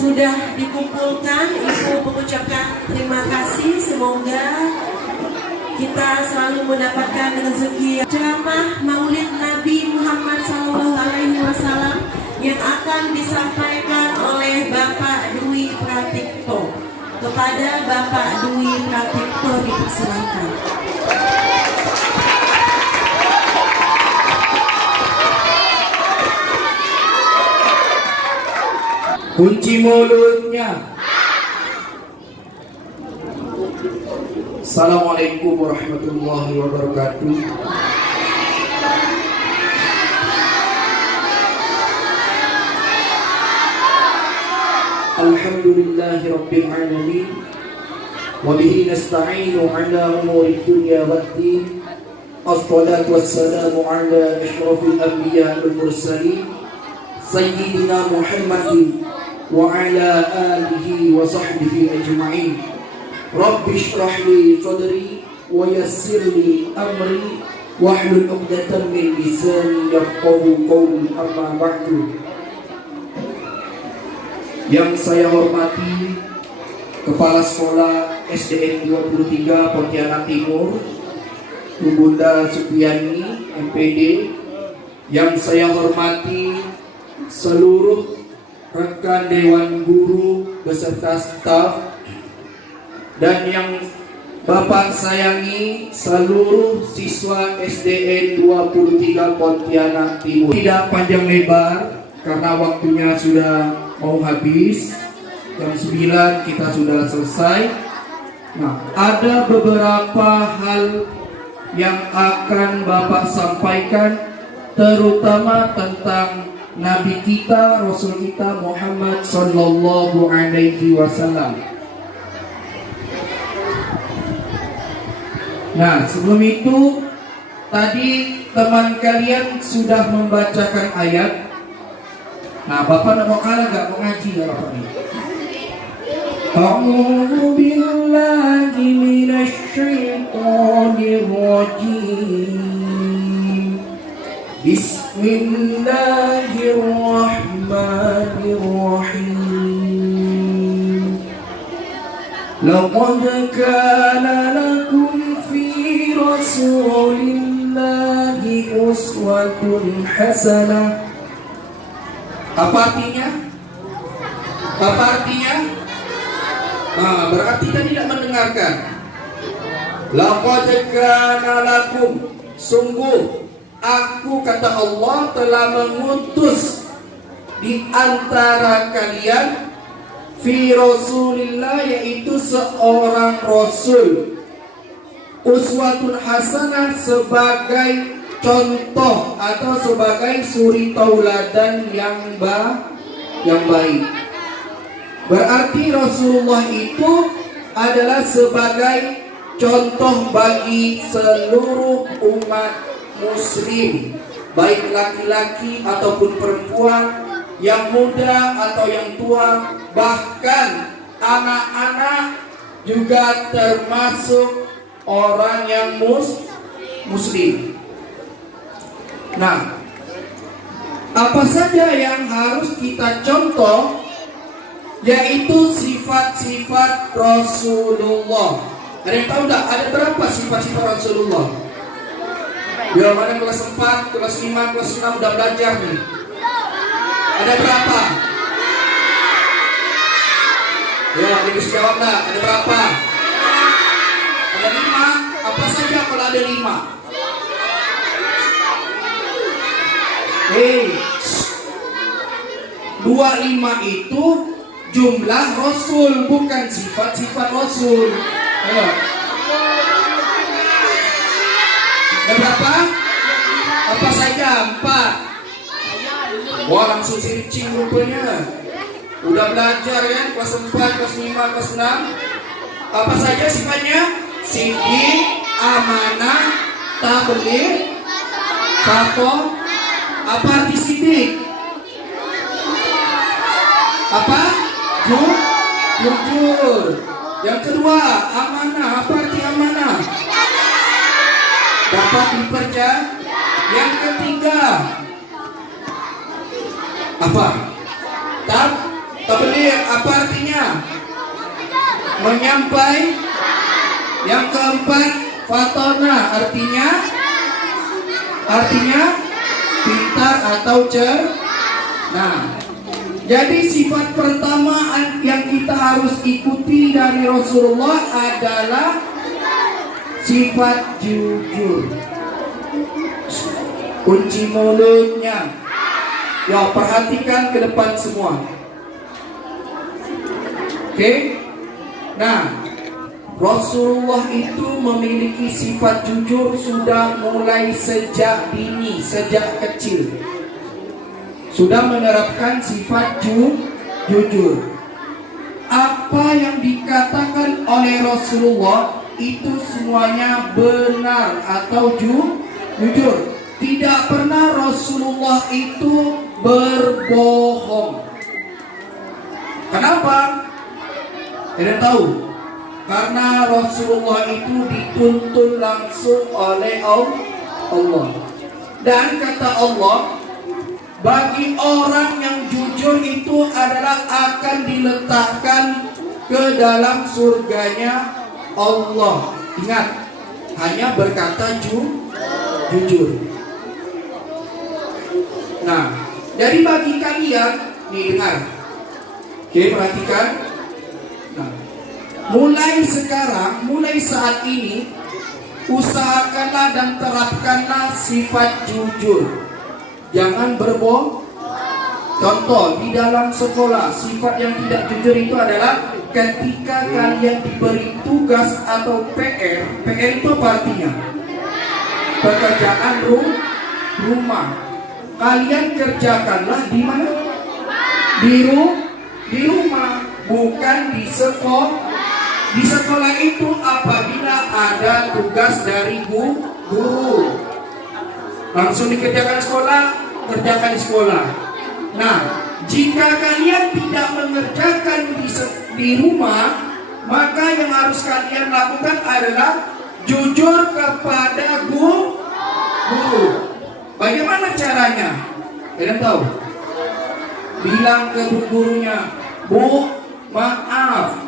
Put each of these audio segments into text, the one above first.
sudah dikumpulkan, Ibu mengucapkan terima kasih. Semoga kita selalu mendapatkan rezeki. Ceramah Maulid Nabi Muhammad SAW yang akan disampaikan oleh Bapak Dwi Pratikto. Kepada Bapak Dwi Pratikto dipersilakan. Kunci mulutnya. Assalamualaikum warahmatullahi wabarakatuh. Alhamdulillahi rabbil alamin. Wa bihi nasta'inu ala umuri dunya waddin. Assalatu wassalamu ala asyrafil anbiya wal mursalin Sayyidina Muhammadin wa ala alihi wa sahbihi ajma'in. Rabbi shrah li sadri wa yassir li amri wahlul 'uqdatam min lisani yafqahu qawli, amma ba'du. Yang saya hormati Kepala Sekolah SDN 23 Pontianak Timur, Bu Bunda Supiani MPD. Yang saya hormati seluruh rekan Dewan Guru beserta staf, dan yang Bapak sayangi seluruh siswa SDN 23 Pontianak Timur. Tidak panjang lebar karena waktunya sudah mau habis. Jam 9 kita sudah selesai. Nah, ada beberapa hal yang akan Bapak sampaikan, terutama tentang Nabi kita, Rasul kita Muhammad Sallallahu Alaihi Wasallam. Nah, sebelum itu tadi teman kalian sudah membacakan ayat. Nah, Bapak nak mau kalah gak? Mau ngaji gak Bapak nih? A'udzu billahi minasy syaithanir rajim. Bismillahirrahmanirrahim. Laqad kana lakum fi rasulillahi uswatun hasanah. Apa artinya? Apa artinya? Nah, berarti kita tidak mendengarkan. Laqad kana lakum, sungguh aku, kata Allah, telah mengutus di antara kalian fi Rasulillah, yaitu seorang Rasul, uswatun hasanah, sebagai contoh atau sebagai suri tauladan yang baik. Berarti Rasulullah itu adalah sebagai contoh bagi seluruh umat Muslim, baik laki-laki ataupun perempuan, yang muda atau yang tua, bahkan anak-anak juga termasuk orang yang Muslim. Nah, apa saja yang harus kita contoh, yaitu sifat-sifat Rasulullah. Ada yang tahu enggak? Ada berapa sifat-sifat Rasulullah? Bila mana kelas 4, kelas 5, kelas 6 udah belajar nih. Ada berapa? Ya, bisa jawab enggak? Ada berapa? Ada 5. Apa saja kalau ada 5? 25 itu jumlah Rasul, bukan sifat-sifat Rasul. Ayo. Ada berapa? Apa saja? 4. Wah, langsung siricing rupanya. Udah belajar ya, kelas 4, kelas 5, kelas 6. Apa saja sifatnya? Siddiq, amanah, tabligh, fatwa. Apa arti siddiq? Apa? Jujur. Yang kedua, amanah. Apa arti amanah? Dapat dipercaya. Yang ketiga, apa? Tabligh apa artinya? Menyampai. Yang keempat, fatona artinya pintar atau Nah, jadi sifat pertama yang kita harus ikuti dari Rasulullah adalah sifat jujur. Kunci mulutnya. Ya, perhatikan ke depan semua. Oke? Nah, Rasulullah itu memiliki sifat jujur sudah mulai sejak dini, sejak kecil. Sudah menerapkan sifat jujur. Apa yang dikatakan oleh Rasulullah itu semuanya benar atau jujur. Tidak pernah Rasulullah itu berbohong. Kenapa? Tidak tahu. Karena Rasulullah itu dituntun langsung oleh Allah. Dan kata Allah, bagi orang yang jujur itu adalah akan diletakkan ke dalam surganya Allah. Ingat, hanya berkata jujur. Nah, jadi bagi kalian, nih dengar. Oke, perhatikan. Nah, mulai sekarang, mulai saat ini, usahakanlah dan terapkanlah sifat jujur. Jangan berbohong. Contoh, di dalam sekolah, sifat yang tidak jujur itu adalah ketika kalian diberi tugas atau PR. PR itu apa artinya? Pekerjaan rumah. Kalian kerjakanlah di mana? Di rumah, bukan di sekolah. Di sekolah itu apabila ada tugas dari guru, langsung dikerjakan sekolah, kerjakan di sekolah. Nah, jika kalian tidak mengerjakan di rumah, maka yang harus kalian lakukan adalah jujur kepada guru. Bagaimana caranya? Kalian tahu? Bilang ke gurunya, Bu, maaf,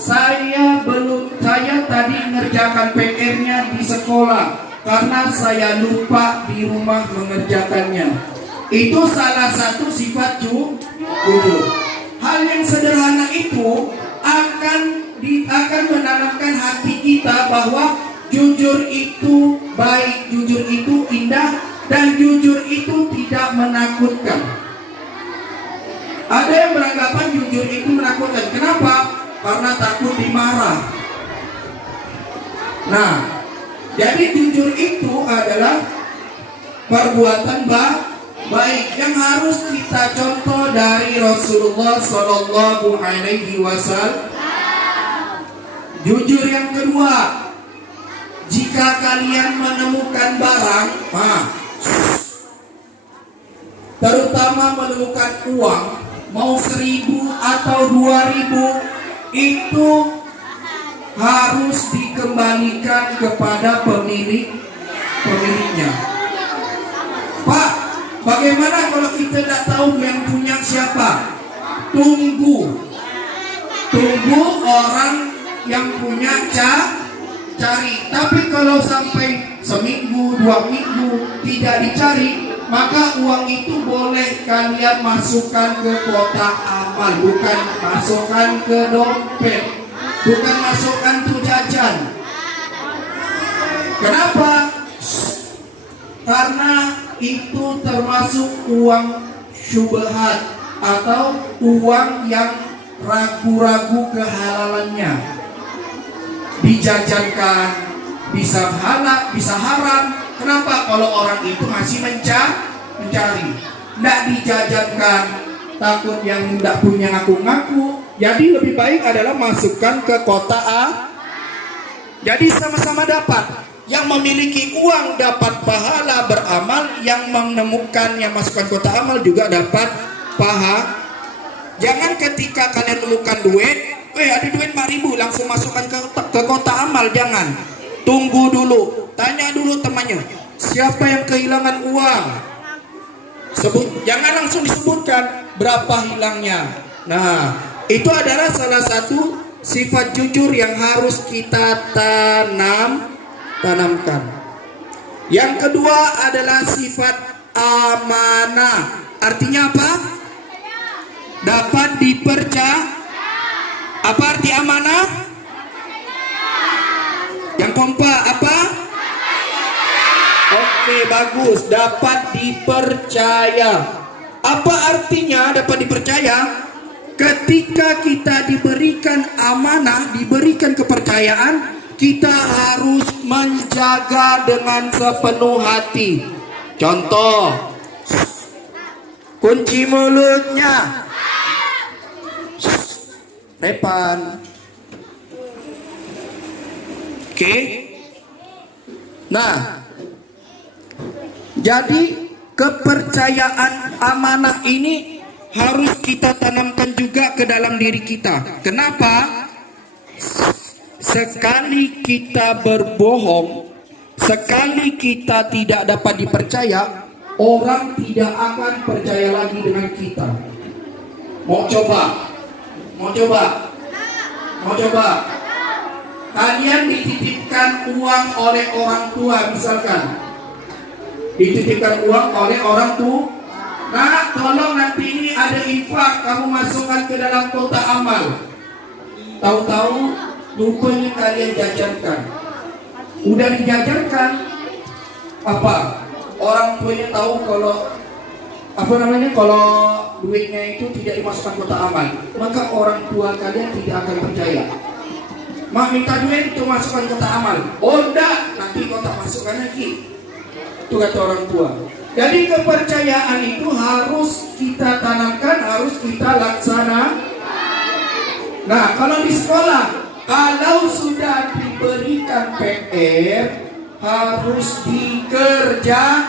saya tadi mengerjakan PR-nya di sekolah karena saya lupa di rumah mengerjakannya. Itu salah satu sifat jujur. Hal yang sederhana itu akan menanamkan hati kita bahwa jujur itu baik, jujur itu indah, dan jujur itu tidak menakutkan. Ada yang beranggapan jujur itu menakutkan. Kenapa? Karena takut dimarah. Nah, jadi jujur itu adalah perbuatan baik yang harus kita contoh dari Rasulullah Sallallahu Alaihi Wasallam. Jujur yang kedua, jika kalian menemukan barang, terutama menemukan uang, mau 1.000 atau 2.000, itu harus dikembalikan kepada pemiliknya. Pak, bagaimana kalau kita tidak tahu yang punya siapa? Tunggu orang yang punya cari. Tapi kalau sampai seminggu, 2 minggu tidak dicari, maka uang itu boleh kalian masukkan ke kotak amal, bukan masukkan ke dompet, bukan masukkan ke jajan. Kenapa? Karena itu termasuk uang syubhat atau uang yang ragu-ragu kehalalannya. Dijajankan, bisa halal, bisa haram. Kenapa? Kalau orang itu masih mencari, tidak dijajankan, takut yang tidak punya ngaku-ngaku. Jadi lebih baik adalah masukkan ke kotak A. Jadi sama-sama dapat. Yang memiliki uang dapat pahala beramal, yang menemukan yang masukkan kotak amal juga dapat pahala. Jangan ketika kalian menemukan duit, ada duit 5.000 langsung masukkan ke kotak amal. Jangan. Tunggu dulu, tanya dulu temannya, siapa yang kehilangan uang? Jangan langsung disebutkan berapa hilangnya. Nah, itu adalah salah satu sifat jujur yang harus kita tanamkan. Yang kedua adalah sifat amanah. Artinya apa? Dapat dipercaya. Apa arti amanah? Yang kompak apa? Oke, bagus. Dapat dipercaya. Apa artinya dapat dipercaya? Ketika kita diberikan amanah, diberikan kepercayaan, kita harus menjaga dengan sepenuh hati. Contoh, kunci mulutnya. Repan. Oke. Nah, jadi kepercayaan amanah ini harus kita tanamkan juga ke dalam diri kita. Kenapa? Sekali kita berbohong, sekali kita tidak dapat dipercaya, orang tidak akan percaya lagi dengan kita. Mau coba? Kalian dititipkan uang oleh orang tua, misalkan dititipkan uang oleh orang tua. Nah, tolong nanti ini ada infak, kamu masukkan ke dalam kotak amal. Tahu-tahu rupanya kalian jajankan. Udah dijajankan, apa? Orang tuanya tahu kalau kalau duitnya itu tidak dimasukkan kotak amal, maka orang tua kalian tidak akan percaya. Mak minta duit itu masukkan kotak amal. Oh enggak, nanti kotak masukkan lagi. Itu kata orang tua. Jadi kepercayaan itu harus kita tanamkan, harus kita laksanakan. Nah, kalau di sekolah, kalau sudah diberikan PR, harus dikerjakan.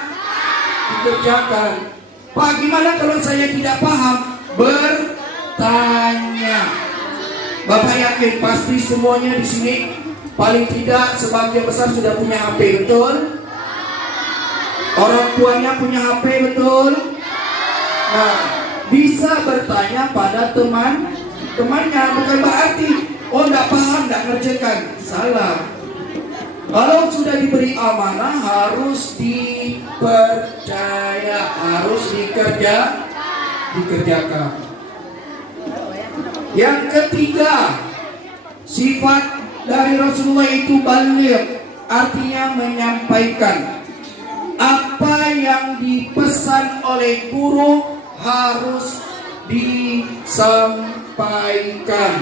Pak, gimana kalau saya tidak paham? Bertanya. Bapak yakin pasti semuanya di sini paling tidak sebagian besar sudah punya HP, betul? Orang tuanya punya HP, betul? Nah, bisa bertanya pada temannya, bukan berarti oh enggak paham, enggak ngerjakan. Salah. Kalau sudah diberi amanah harus dipercaya, harus dikerjakan. Yang ketiga, sifat dari Rasulullah itu baligh, artinya menyampaikan. Apa yang dipesan oleh guru harus disampaikan.